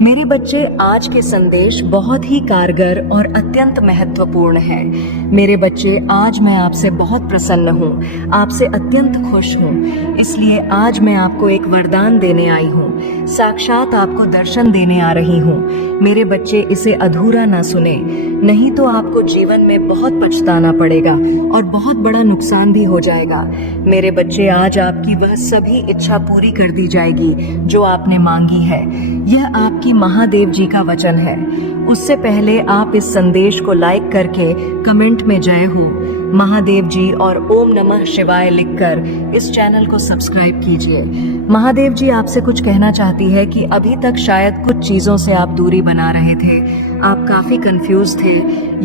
मेरे बच्चे, आज के संदेश बहुत ही कारगर और अत्यंत महत्वपूर्ण है। मेरे बच्चे, आज मैं आपसे बहुत प्रसन्न हूँ, आपसे अत्यंत खुश हूँ। इसलिए आज मैं आपको एक वरदान देने आई हूँ, साक्षात आपको दर्शन देने आ रही हूँ। मेरे बच्चे, इसे अधूरा ना सुने, नहीं तो आपको जीवन में बहुत पछताना पड़ेगा और बहुत बड़ा नुकसान भी हो जाएगा। मेरे बच्चे, आज आपकी वह सभी इच्छा पूरी कर दी जाएगी जो आपने मांगी है। यह आपकी महादेव जी का वचन है। उससे पहले आप इस संदेश को लाइक करके कमेंट में जय हो महादेव जी और ओम नमः शिवाय लिखकर इस चैनल को सब्सक्राइब कीजिए। महादेव जी आपसे कुछ कहना चाहती है कि अभी तक शायद कुछ चीजों से आप दूरी बना रहे थे, आप काफी कंफ्यूज थे,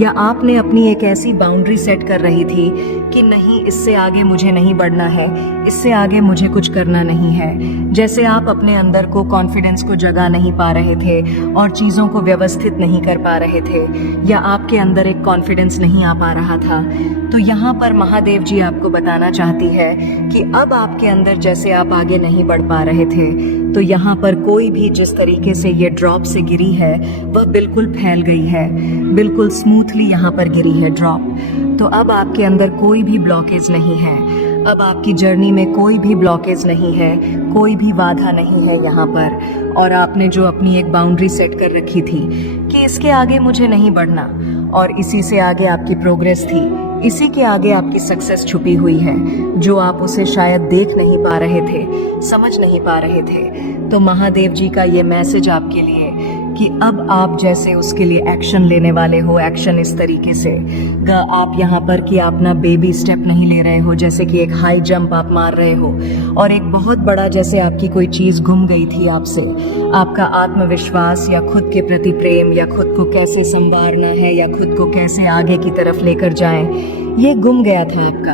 या आपने अपनी एक ऐसी बाउंड्री सेट कर रही थी कि नहीं, इससे आगे मुझे नहीं बढ़ना है, इससे आगे मुझे कुछ करना नहीं है। जैसे आप अपने अंदर को कॉन्फिडेंस को जगा नहीं पा रहे थे और चीजों को व्यवस्थित नहीं कर पा रहे थे, या आपके अंदर एक कॉन्फिडेंस नहीं आ पा रहा था। तो यहाँ पर महादेव जी आपको बताना चाहती है कि अब आपके अंदर जैसे आप आगे नहीं बढ़ पा रहे थे, तो यहाँ पर कोई भी जिस तरीके से ये ड्रॉप से गिरी है वह बिल्कुल फैल गई है, बिल्कुल स्मूथली यहाँ पर गिरी है ड्रॉप। तो अब आपके अंदर कोई भी ब्लॉकेज नहीं है, अब आपकी जर्नी में कोई भी ब्लॉकेज नहीं है, कोई भी बाधा नहीं है यहाँ पर। और आपने जो अपनी एक बाउंड्री सेट कर रखी थी कि इसके आगे मुझे नहीं बढ़ना, और इसी से आगे आपकी प्रोग्रेस थी, इसी के आगे आपकी सक्सेस छुपी हुई है, जो आप उसे शायद देख नहीं पा रहे थे, समझ नहीं पा रहे थे। तो महादेव जी का ये मैसेज आपके लिए कि अब आप जैसे उसके लिए एक्शन लेने वाले हो, एक्शन इस तरीके से आप यहाँ पर कि आप ना बेबी स्टेप नहीं ले रहे हो, जैसे कि एक हाई जंप आप मार रहे हो, और एक बहुत बड़ा जैसे आपकी कोई चीज़ गुम गई थी आपसे, आपका आत्मविश्वास या खुद के प्रति प्रेम या खुद को कैसे संवारना है या खुद को कैसे आगे की तरफ लेकर जाएं, ये गुम गया था आपका।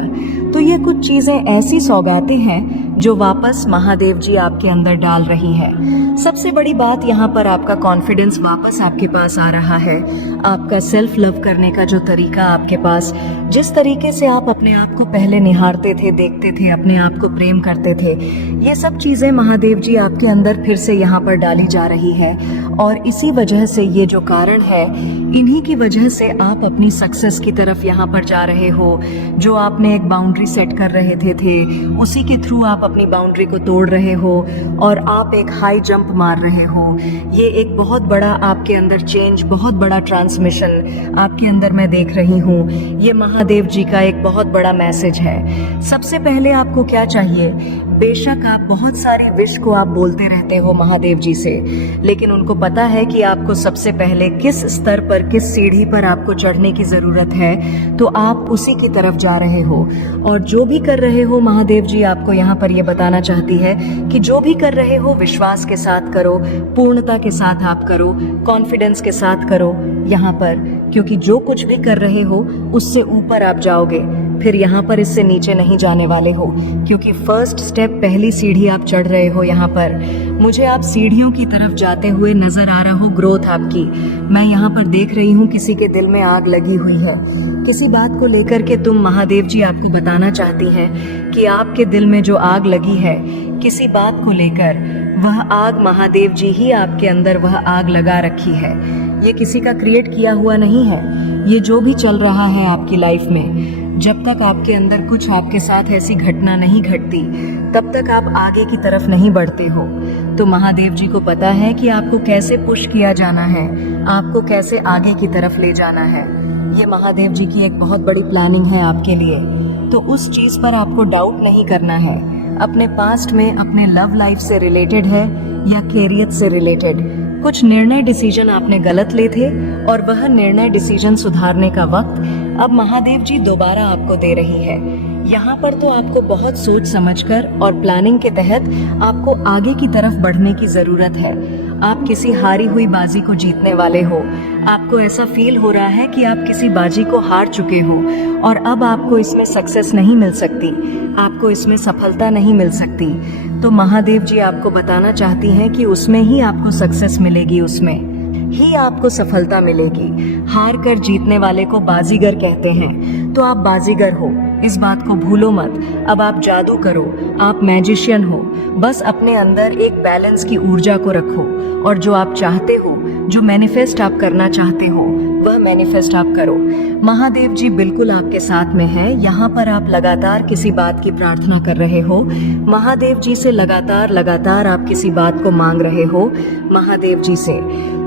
तो ये कुछ चीज़ें ऐसी सौगातें हैं जो वापस महादेव जी आपके अंदर डाल रही है। सबसे बड़ी बात यहाँ पर आपका कॉन्फिडेंस वापस आपके पास आ रहा है, आपका सेल्फ लव करने का जो तरीका आपके पास, जिस तरीके से आप अपने आप को पहले निहारते थे, देखते थे, अपने आप को प्रेम करते थे, ये सब चीज़ें महादेव जी आपके अंदर फिर से यहाँ पर डाली जा रही है। और इसी वजह से ये जो कारण है, इन्हीं की वजह से आप अपनी सक्सेस की तरफ यहाँ पर जा रहे हो। जो आपने एक बाउंड्री सेट कर रहे थे उसी के थ्रू आप अपनी बाउंड्री को तोड़ रहे हो और आप एक हाई जंप मार रहे हो। ये एक बहुत बड़ा आपके अंदर चेंज, बहुत बड़ा ट्रांसमिशन आपके अंदर मैं देख रही हूँ। ये महादेव जी का एक बहुत बड़ा मैसेज है। सबसे पहले आपको क्या चाहिए? बेशक आप बहुत सारी विश को आप बोलते रहते हो महादेव जी से, लेकिन उनको पता है कि आपको सबसे पहले किस स्तर पर, किस सीढ़ी पर आपको चढ़ने की जरूरत है, तो आप उसी की तरफ जा रहे हो। और जो भी कर रहे हो, महादेव जी आपको यहाँ पर ये बताना चाहती है कि जो भी कर रहे हो विश्वास के साथ करो, पूर्णता के साथ आप करो, कॉन्फिडेंस के साथ करो यहाँ पर, क्योंकि जो कुछ भी कर रहे हो उससे ऊपर आप जाओगे, फिर यहाँ पर इससे नीचे नहीं जाने वाले हो, क्योंकि फर्स्ट स्टेप, पहली सीढ़ी आप चढ़ रहे हो यहाँ पर। मुझे आप सीढ़ियों की तरफ जाते हुए नजर आ रहा हो, ग्रोथ आपकी मैं यहाँ पर देख रही हूँ। किसी के दिल में आग लगी हुई है, किसी बात को लेकर के तुम, महादेव जी आपको बताना चाहती हैं कि आपके दिल में जो आग लगी है किसी बात को लेकर, वह आग महादेव जी ही आपके अंदर वह आग लगा रखी है। ये किसी का क्रिएट किया हुआ नहीं है। ये जो भी चल रहा है आपकी लाइफ में, जब तक आपके अंदर कुछ आपके साथ ऐसी घटना नहीं घटती, तब तक आप आगे की तरफ नहीं बढ़ते हो। तो महादेव जी को पता है कि आपको कैसे पुश किया जाना है, आपको कैसे आगे की तरफ ले जाना है। ये महादेव जी की एक बहुत बड़ी प्लानिंग है आपके लिए। तो उस चीज पर आपको डाउट नहीं करना है। अपने पास्ट में, अपने लव लाइफ से रिलेटेड है या कैरियर से रिलेटेड, कुछ निर्णय, डिसीजन आपने गलत ले थे, और वह निर्णय, डिसीजन सुधारने का वक्त अब महादेव जी दोबारा आपको दे रही है। यहाँ पर तो आपको बहुत सोच समझकर और प्लानिंग के तहत आपको आगे की तरफ बढ़ने की जरूरत है। आप किसी हारी हुई बाजी को जीतने वाले हो। आपको ऐसा फील हो रहा है कि आप किसी बाजी को हार चुके हो और अब आपको इसमें सक्सेस नहीं मिल सकती, आपको इसमें सफलता नहीं मिल सकती। तो महादेव जी आपको बताना चाहती हैं कि उसमें ही आपको सक्सेस मिलेगी, उसमें ही आपको सफलता मिलेगी। हार कर जीतने वाले को बाजीगर कहते हैं। तो आप बाजीगर हो, इस बात को भूलो मत। अब आप जादू करो, आप मैजिशियन हो। बस अपने अंदर एक बैलेंस की ऊर्जा को रखो और जो आप चाहते हो, जो मैनिफेस्ट आप करना चाहते हो, वह मैनिफेस्ट आप करो। महादेव जी बिल्कुल आपके साथ में हैं। यहाँ पर आप लगातार किसी बात की प्रार्थना कर रहे हो। महादेव जी से लगातार आप किसी बात को मांग रहे हो महादेव जी से।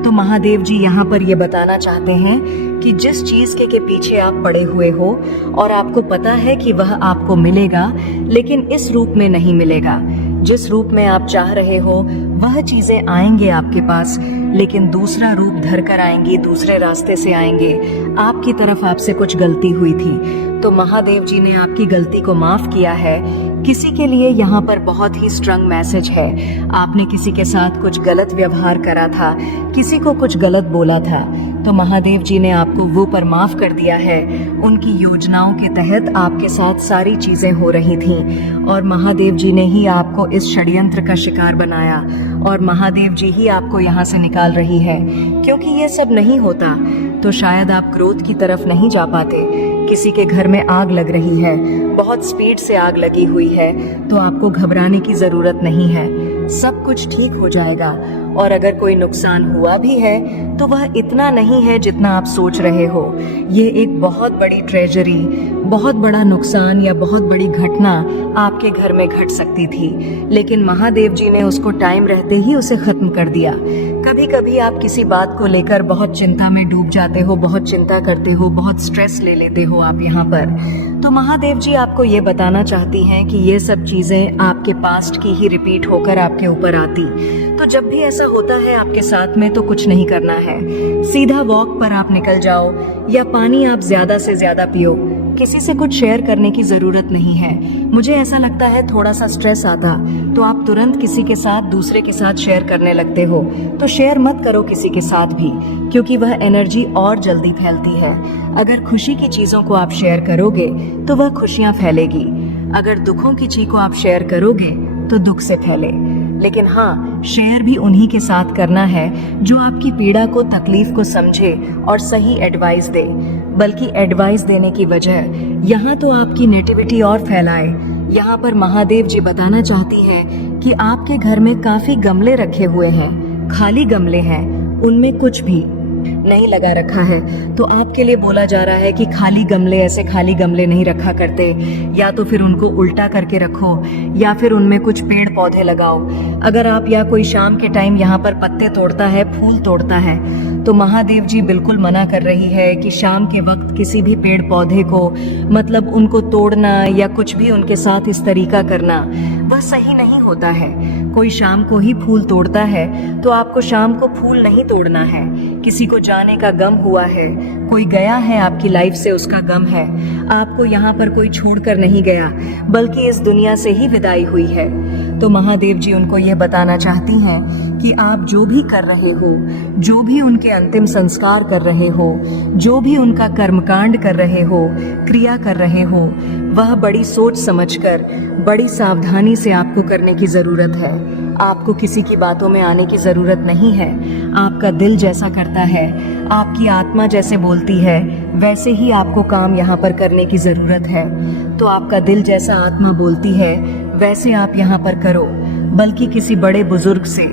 तो महादेव जी यहाँ पर ये बताना चाहते हैं कि जिस चीज के पीछे आप पड़े हुए हो और आपको पता है कि वह आपको मिलेगा, लेकिन इस रूप में नहीं मिलेगा। जिस रूप में आप चाह रहे हो वह चीजें आएंगे आपके पास, लेकिन दूसरा रूप धर कर आएंगी, दूसरे रास्ते से आएंगे। आपकी तरफ आपसे कुछ गलती हुई थी, तो महादेव जी ने आपकी गलती को माफ किया है। किसी के लिए यहाँ पर बहुत ही स्ट्रॉन्ग मैसेज है। आपने किसी के साथ कुछ गलत व्यवहार करा था, किसी को कुछ गलत बोला था, तो महादेव जी ने आपको वो पर माफ कर दिया है। उनकी योजनाओं के तहत आपके साथ सारी चीजें हो रही थीं और महादेव जी ने ही आपको इस षड्यंत्र का शिकार बनाया और महादेव जी ही आपको यहाँ से निकाल रही है। क्योंकि ये सब नहीं होता तो शायद आप क्रोध की तरफ नहीं जा पाते। किसी के घर में आग लग रही है, बहुत स्पीड से आग लगी हुई है, तो आपको घबराने की जरूरत नहीं है। सब कुछ ठीक हो जाएगा। और अगर कोई नुकसान हुआ भी है तो वह इतना नहीं है जितना आप सोच रहे हो। ये एक बहुत बड़ी ट्रेजरी, बहुत बड़ा नुकसान या बहुत बड़ी घटना आपके घर में घट सकती थी, लेकिन महादेव जी ने उसको टाइम रहते ही उसे खत्म कर दिया। कभी कभी आप किसी बात को लेकर बहुत चिंता में डूब जाते हो, बहुत चिंता करते हो, बहुत स्ट्रेस ले लेते हो आप यहाँ पर। तो महादेव जी आपको ये बताना चाहती हैं कि ये सब चीजें आपके पास्ट की ही रिपीट होकर आपके ऊपर आती। तो जब भी ऐसा होता है आपके साथ में तो कुछ नहीं करना है, सीधा वॉक पर आप निकल जाओ या पानी आप ज्यादा से ज्यादा पियो। किसी से कुछ शेयर करने की जरूरत नहीं है। मुझे ऐसा लगता है थोड़ा सा स्ट्रेस आता तो आप तुरंत किसी के साथ, दूसरे के साथ शेयर करने लगते हो, तो शेयर मत करो किसी के साथ भी, क्योंकि वह एनर्जी और जल्दी फैलती है। अगर खुशी की चीजों को आप शेयर करोगे तो वह खुशियां फैलेगी, अगर दुखों की चीज को आप शेयर करोगे तो दुख से फैले। लेकिन हाँ, शेयर भी उन्हीं के साथ करना है जो आपकी पीड़ा को, तकलीफ को समझे और सही एडवाइस दे। बल्कि एडवाइस देने की वजह यहाँ तो आपकी नेगेटिविटी और फैलाए। यहाँ पर महादेव जी बताना चाहती हैं कि आपके घर में काफी गमले रखे हुए हैं, खाली गमले हैं, उनमें कुछ भी नहीं लगा रखा है। तो आपके लिए बोला जा रहा है कि खाली गमले, ऐसे खाली गमले नहीं रखा करते, या तो फिर उनको उल्टा करके रखो या फिर उनमें कुछ पेड़ पौधे लगाओ। अगर आप या कोई शाम के टाइम यहाँ पर पत्ते तोड़ता है, फूल तोड़ता है, तो महादेव जी बिल्कुल मना कर रही है कि शाम के वक्त किसी भी पेड़ पौधे को, मतलब उनको तोड़ना या कुछ भी उनके साथ इस तरीका करना, वह सही नहीं होता है। कोई शाम को ही फूल तोड़ता है तो आपको शाम को फूल नहीं तोड़ना है। किसी को जाने का गम हुआ है, कोई गया है आपकी लाइफ से, उसका गम है। आपको यहाँ पर कोई छोड़कर नहीं गया, बल्कि इस दुनिया से ही विदाई हुई है। तो महादेव जी उनको ये बताना चाहती हैं कि आप जो भी कर रहे हो, जो भी उनके अंतिम संस्कार कर रहे हो, जो भी उनका कर्मकांड कर रहे हो, क्रिया कर रहे हो, वह बड़ी सोच समझकर, बड़ी सावधानी से आपको करने की जरूरत है। आपको किसी की बातों में आने की जरूरत नहीं है। आपका दिल जैसा करता है, आपकी आत्मा जैसे बोलती है, वैसे ही आपको काम यहाँ पर करने की जरूरत है। तो आपका दिल जैसा आत्मा बोलती है वैसे आप यहाँ पर करो। बल्कि किसी बड़े बुजुर्ग से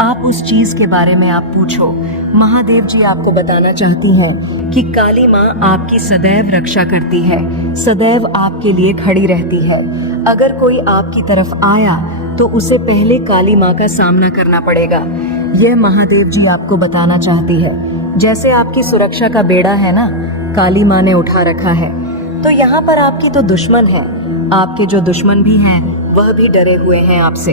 आप उस चीज के बारे में आप पूछो। महादेव जी आपको बताना चाहती हैं कि काली माँ आपकी सदैव रक्षा करती है, सदैव आपके लिए खड़ी रहती है। अगर कोई आपकी तरफ आया तो उसे पहले काली माँ का सामना करना पड़ेगा। यह महादेव जी आपको बताना चाहती है। जैसे आपकी सुरक्षा का बेड़ा है ना, काली माँ ने उठा रखा है, तो यहाँ पर आपकी तो दुश्मन है। आपके जो दुश्मन भी हैं वह भी डरे हुए हैं आपसे,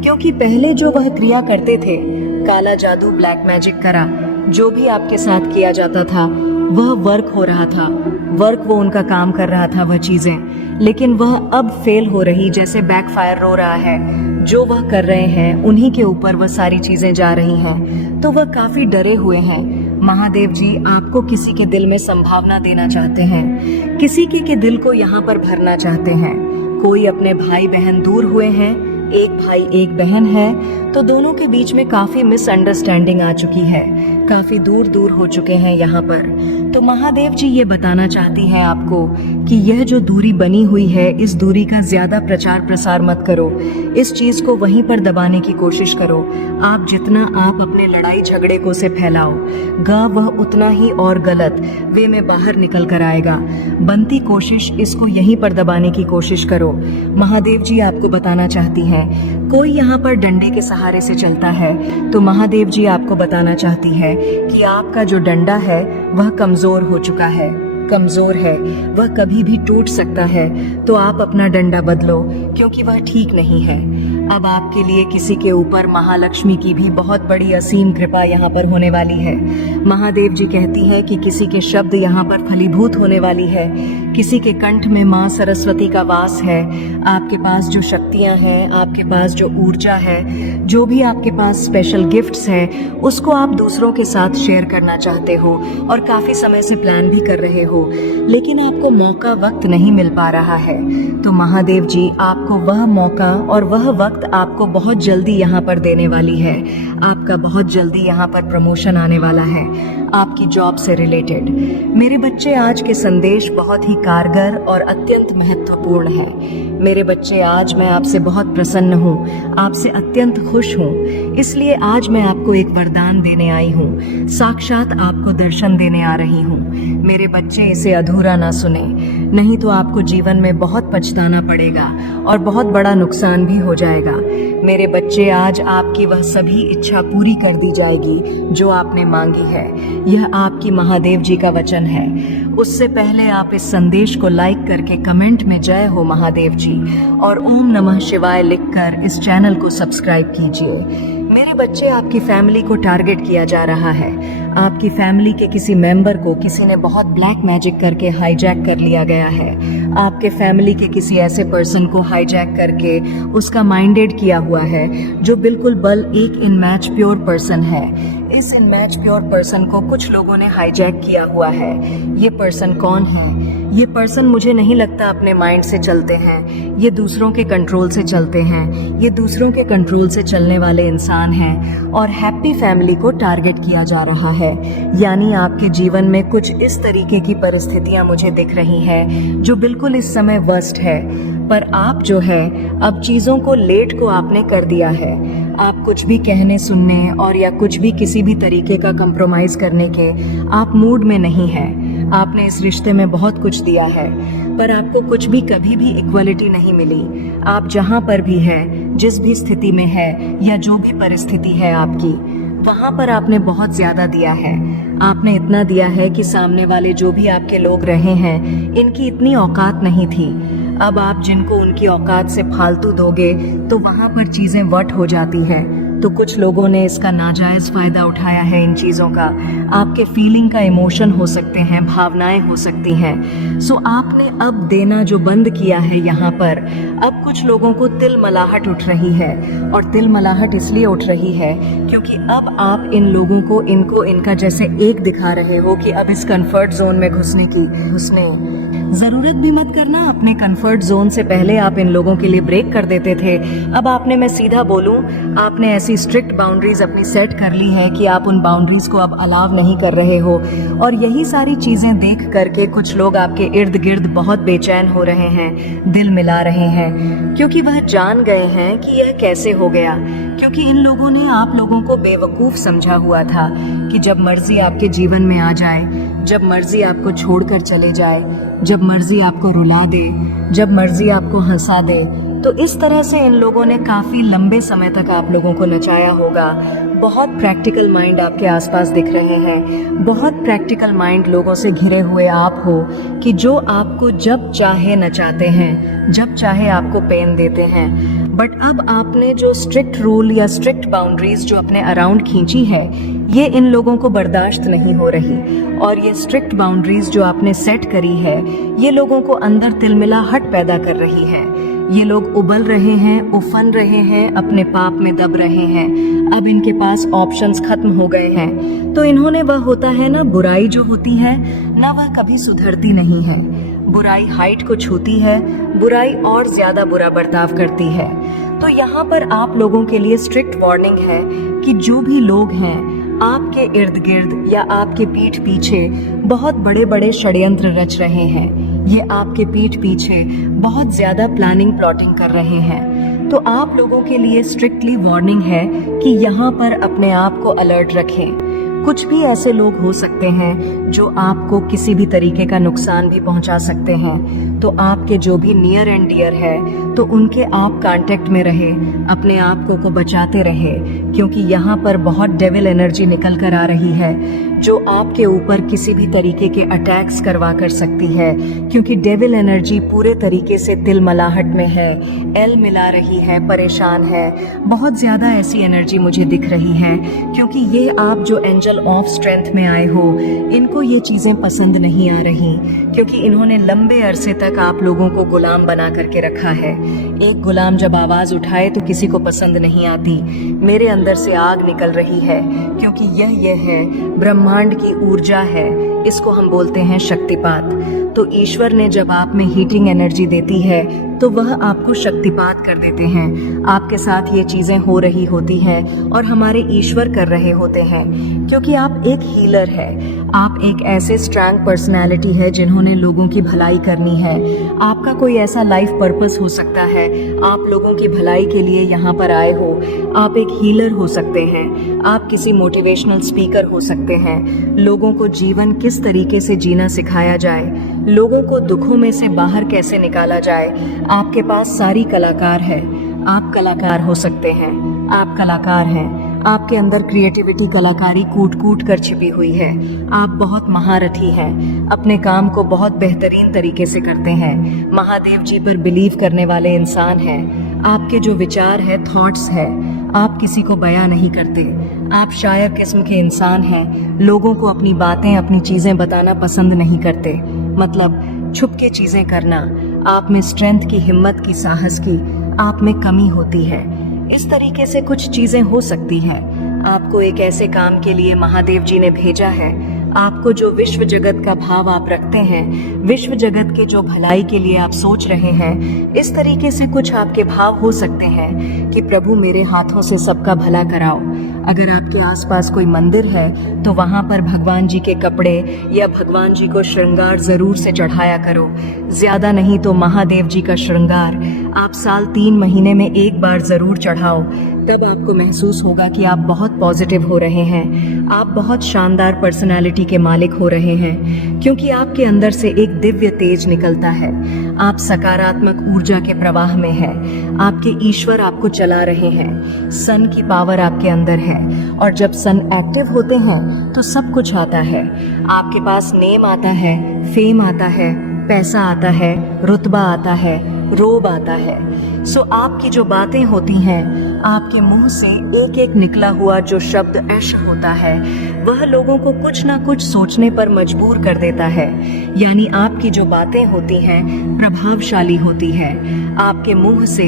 क्योंकि पहले जो वह क्रिया करते थे, काला जादू, ब्लैक मैजिक करा, जो भी आपके साथ किया जाता था वह वर्क हो रहा था, वो उनका काम कर रहा था वह चीजें, लेकिन वह अब फेल हो रही, जैसे बैकफायर हो रहा है। जो वह कर रहे हैं उन्हीं के ऊपर वह सारी चीजें जा रही हैं, तो वह काफी डरे हुए हैं। महादेव जी आपको किसी के दिल में संभावना देना चाहते हैं, किसी के दिल को यहाँ पर भरना चाहते हैं। कोई अपने भाई बहन दूर हुए हैं, एक भाई एक बहन है, तो दोनों के बीच में काफी मिसअंडरस्टैंडिंग आ चुकी है, काफी दूर दूर हो चुके हैं यहाँ पर। तो महादेव जी ये बताना चाहती हैं आपको कि यह जो दूरी बनी हुई है, इस दूरी का ज्यादा प्रचार प्रसार मत करो, इस चीज को वहीं पर दबाने की कोशिश करो। आप जितना आप अपने लड़ाई झगड़े को से फैलाओगा, वह उतना ही और गलत वे में बाहर निकल कर आएगा। बनती कोशिश इसको यहीं पर दबाने की कोशिश करो। महादेव जी आपको बताना चाहती हैं, कोई यहाँ पर डंडे के सहारे से चलता है तो महादेव जी आपको बताना चाहती है कि आपका जो डंडा है वह कमजोर हो चुका है, कमजोर है, वह कभी भी टूट सकता है। तो आप अपना डंडा बदलो, क्योंकि वह ठीक नहीं है। अब आपके लिए किसी के ऊपर महालक्ष्मी की भी बहुत बड़ी असीम कृपा यहाँ पर होने वाली है। महादेव जी कहती है कि किसी के शब्द यहाँ पर फलीभूत होने वाली है, किसी के कंठ में माँ सरस्वती का वास है। आपके पास जो शक्तियाँ हैं, आपके पास जो ऊर्जा है, जो भी आपके पास स्पेशल गिफ्ट्स हैं, उसको आप दूसरों के साथ शेयर करना चाहते हो और काफी समय से प्लान भी कर रहे हो, लेकिन आपको मौका वक्त नहीं मिल पा रहा है। तो महादेव जी आपको वह मौका और वह वक्त आपको बहुत जल्दी यहाँ पर देने वाली है। आपका बहुत जल्दी यहाँ पर प्रमोशन आने वाला है, आपकी जॉब से रिलेटेड। मेरे बच्चे, आज के संदेश बहुत ही कारगर और अत्यंत महत्वपूर्ण है। मेरे बच्चे, आज मैं आपसे बहुत प्रसन्न हूँ, आपसे अत्यंत खुश हूँ। इसलिए आज मैं आपको एक वरदान देने आई हूँ, साक्षात आपको दर्शन देने आ रही हूँ। मेरे बच्चे, इसे अधूरा ना सुने, नहीं तो आपको जीवन में बहुत पछताना पड़ेगा और बहुत बड़ा नुकसान भी हो जाएगा। मेरे बच्चे, आज आपकी वह सभी इच्छा पूरी कर दी जाएगी जो आपने मांगी है। यह आपकी महादेव जी का वचन है। उससे पहले आप इस संदेश को लाइक करके कमेंट में जय हो महादेव जी और ओम नमः शिवाय लिखकर इस चैनल को सब्सक्राइब कीजिए। मेरे बच्चे, आपकी फैमिली को टारगेट किया जा रहा है। आपकी फैमिली के किसी मेंबर को किसी ने बहुत ब्लैक मैजिक करके हाईजैक कर लिया गया है। आपके फैमिली के किसी ऐसे पर्सन को हाईजैक करके उसका माइंडेड किया हुआ है, जो बिल्कुल बल एक इनमैच प्योर पर्सन है। इस इनमैच प्योर पर्सन को कुछ लोगों ने हाईजैक किया हुआ है। ये पर्सन कौन है? ये पर्सन मुझे नहीं लगता अपने माइंड से चलते हैं, ये दूसरों के कंट्रोल से चलते हैं, ये दूसरों के कंट्रोल से चलने वाले इंसान हैं और हैप्पी फैमिली को टारगेट किया जा रहा है। यानी आपके जीवन में कुछ इस तरीके की परिस्थितियां मुझे दिख रही हैं जो बिल्कुल इस समय वर्स्ट है। पर आप जो है, अब चीज़ों को लेट को आपने कर दिया है। आप कुछ भी कहने सुनने और या कुछ भी किसी भी तरीके का कंप्रोमाइज़ करने के आप मूड में नहीं हैं। आपने इस रिश्ते में बहुत कुछ दिया है, पर आपको कुछ भी कभी भी इक्वलिटी नहीं मिली। आप जहाँ पर भी हैं, जिस भी स्थिति में है या जो भी परिस्थिति है आपकी, वहाँ पर आपने बहुत ज़्यादा दिया है। आपने इतना दिया है कि सामने वाले जो भी आपके लोग रहे हैं, इनकी इतनी औकात नहीं थी। अब आप जिनको उनकी औकात से फालतू दोगे तो वहाँ पर चीज़ें वट हो जाती हैं। तो कुछ लोगों ने इसका नाजायज़ फ़ायदा उठाया है इन चीज़ों का। आपके फीलिंग का इमोशन हो सकते हैं, भावनाएं हो सकती हैं। सो आपने अब देना जो बंद किया है यहाँ पर, अब कुछ लोगों को तिलमलाहट उठ रही है। और तिलमलाहट इसलिए उठ रही है क्योंकि अब आप इन लोगों को इनको इनका जैसे एक दिखा रहे हो कि अब इस कंफर्ट जोन में घुसने ज़रूरत भी मत करना। अपने कंफर्ट जोन से पहले आप इन लोगों के लिए ब्रेक कर देते थे। अब आपने, मैं सीधा बोलूं, आपने ऐसी स्ट्रिक्ट बाउंड्रीज अपनी सेट कर ली है कि आप उन बाउंड्रीज को अब अलाव नहीं कर रहे हो। और यही सारी चीज़ें देख करके कुछ लोग आपके इर्द गिर्द बहुत बेचैन हो रहे हैं, दिल मिला रहे हैं, क्योंकि वह जान गए हैं कि यह कैसे हो गया। क्योंकि इन लोगों ने आप लोगों को बेवकूफ़ समझा हुआ था कि जब मर्जी आपके जीवन में आ जाए, जब मर्जी आपको छोड़कर चले जाए, जब मर्जी आपको रुला दे, जब मर्जी आपको हंसा दे, तो इस तरह से इन लोगों ने काफ़ी लंबे समय तक आप लोगों को नचाया होगा। बहुत प्रैक्टिकल माइंड आपके आसपास दिख रहे हैं, बहुत प्रैक्टिकल माइंड लोगों से घिरे हुए आप हो कि जो आपको जब चाहे नचाते हैं, जब चाहे आपको पेन देते हैं। बट अब आपने जो स्ट्रिक्ट रूल या स्ट्रिक्ट बाउंड्रीज जो अपने अराउंड खींची है, ये इन लोगों को बर्दाश्त नहीं हो रही। और ये स्ट्रिक्ट बाउंड्रीज जो आपने सेट करी है, ये लोगों को अंदर तिलमिलाहट पैदा कर रही है। ये लोग उबल रहे हैं, उफन रहे हैं, अपने पाप में दब रहे हैं। अब इनके पास ऑप्शंस खत्म हो गए हैं। तो इन्होंने, वह होता है ना, बुराई जो होती है ना, वह कभी सुधरती नहीं है। बुराई हाइट को छूती है, बुराई और ज्यादा बुरा बर्ताव करती है। तो यहाँ पर आप लोगों के लिए स्ट्रिक्ट वार्निंग है कि जो भी लोग हैं आपके इर्द गिर्द या आपके पीठ पीछे बहुत बड़े बड़े षड्यंत्र रच रहे हैं, ये आपके पीठ पीछे बहुत ज्यादा प्लानिंग प्लॉटिंग कर रहे हैं। तो आप लोगों के लिए स्ट्रिक्टली वार्निंग है कि यहाँ पर अपने आप को अलर्ट रखें। कुछ भी ऐसे लोग हो सकते हैं जो आपको किसी भी तरीके का नुकसान भी पहुंचा सकते हैं। तो आपके जो भी नियर एंड डियर है तो उनके आप कांटेक्ट में रहे, अपने आप को बचाते रहे, क्योंकि यहाँ पर बहुत डेविल एनर्जी निकल कर आ रही है जो आपके ऊपर किसी भी तरीके के अटैक्स करवा कर सकती है। क्योंकि डेविल एनर्जी पूरे तरीके से तिलमलाहट में है, एल मिला रही है, परेशान है, बहुत ज्यादा ऐसी एनर्जी मुझे दिख रही है। क्योंकि ये आप जो एंजल ऑफ स्ट्रेंथ में आए हो, इनको ये चीजें पसंद नहीं आ रही, क्योंकि इन्होंने लंबे अरसे तक आप लोगों को गुलाम बना करके रखा है। एक गुलाम जब आवाज उठाए तो किसी को पसंद नहीं आती। मेरे अंदर से आग निकल रही है, क्योंकि यह है ब्रह्मांड की ऊर्जा है, इसको हम बोलते हैं शक्तिपात। तो ईश्वर ने जब आप में हीटिंग एनर्जी देती है तो वह आपको शक्तिपात कर देते हैं। आपके साथ ये चीजें हो रही होती हैं और हमारे ईश्वर कर रहे होते हैं, क्योंकि आप एक हीलर है, आप एक ऐसे स्ट्रॉन्ग पर्सनालिटी है जिन्होंने लोगों की भलाई करनी है। आपका कोई ऐसा लाइफ पर्पस हो सकता है, आप लोगों की भलाई के लिए यहाँ पर आए हो। आप एक हीलर हो सकते हैं, आप किसी मोटिवेशनल स्पीकर हो सकते हैं। लोगों को जीवन किस तरीके से जीना सिखाया जाए, लोगों को दुखों में से बाहर कैसे निकाला जाए, आपके पास सारी कलाकार है। आप कलाकार हो सकते हैं, आप कलाकार हैं। आपके अंदर क्रिएटिविटी, कलाकारी कूट कूट कर छिपी हुई है। आप बहुत महारथी हैं, अपने काम को बहुत बेहतरीन तरीके से करते हैं, महादेव जी पर बिलीव करने वाले इंसान हैं। आपके जो विचार है, थॉट्स है, आप किसी को बयां नहीं करते। आप शायर किस्म के इंसान हैं, लोगों को अपनी बातें, अपनी चीजें बताना पसंद नहीं करते, मतलब छुप के चीजें करना। आप में स्ट्रेंथ की, हिम्मत की, साहस की आप में कमी होती है। इस तरीके से कुछ चीजें हो सकती हैं। आपको एक ऐसे काम के लिए महादेव जी ने भेजा है। आपको जो विश्व जगत का भाव आप रखते हैं, विश्व जगत के जो भलाई के लिए आप सोच रहे हैं, इस तरीके से कुछ आपके भाव हो सकते हैं कि प्रभु मेरे हाथों से सबका भला कराओ। अगर आपके आसपास कोई मंदिर है तो वहां पर भगवान जी के कपड़े या भगवान जी को श्रृंगार जरूर से चढ़ाया करो। ज्यादा नहीं तो महादेव जी का श्रृंगार आप साल 3 महीने में एक बार जरूर चढ़ाओ। तब आपको महसूस होगा कि आप बहुत पॉजिटिव हो रहे हैं, आप बहुत शानदार पर्सनालिटी के मालिक हो रहे हैं, क्योंकि आपके अंदर से एक दिव्य तेज निकलता है। आप सकारात्मक ऊर्जा के प्रवाह में हैं, आपके ईश्वर आपको चला रहे हैं, सन की पावर आपके अंदर है। और जब सन एक्टिव होते हैं तो सब कुछ आता है। आपके पास नेम आता है, फेम आता है, पैसा आता है, रुतबा आता है, रोब आता है। सो आपकी जो बातें होती हैं, आपके मुंह से एक एक निकला हुआ जो शब्द ऐश होता है, वह लोगों को कुछ ना कुछ सोचने पर मजबूर कर देता है। यानी आपकी जो बातें होती हैं प्रभावशाली होती है। आपके मुंह से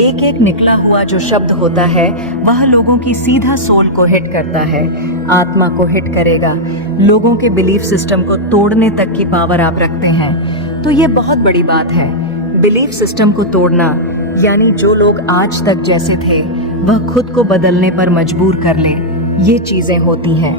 एक एक निकला हुआ जो शब्द होता है वह लोगों की सीधा सोल को हिट करता है, आत्मा को हिट करेगा। लोगों के बिलीफ सिस्टम को तोड़ने तक की पावर आप रखते हैं। तो ये बहुत बड़ी बात है, बिलीफ सिस्टम को तोड़ना। यानी जो लोग आज तक जैसे थे वह खुद को बदलने पर मजबूर कर ले। ये चीजें होती हैं,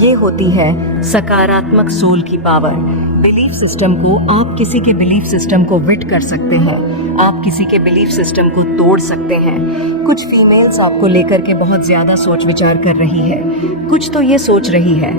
ये होती है सकारात्मक सोल की पावर। बिलीफ सिस्टम को, आप किसी के बिलीफ सिस्टम को विट कर सकते हैं, आप किसी के बिलीफ सिस्टम को तोड़ सकते हैं। कुछ फीमेल्स आपको लेकर के बहुत ज्यादा सोच विचार कर रही है, कुछ तो ये सोच रही है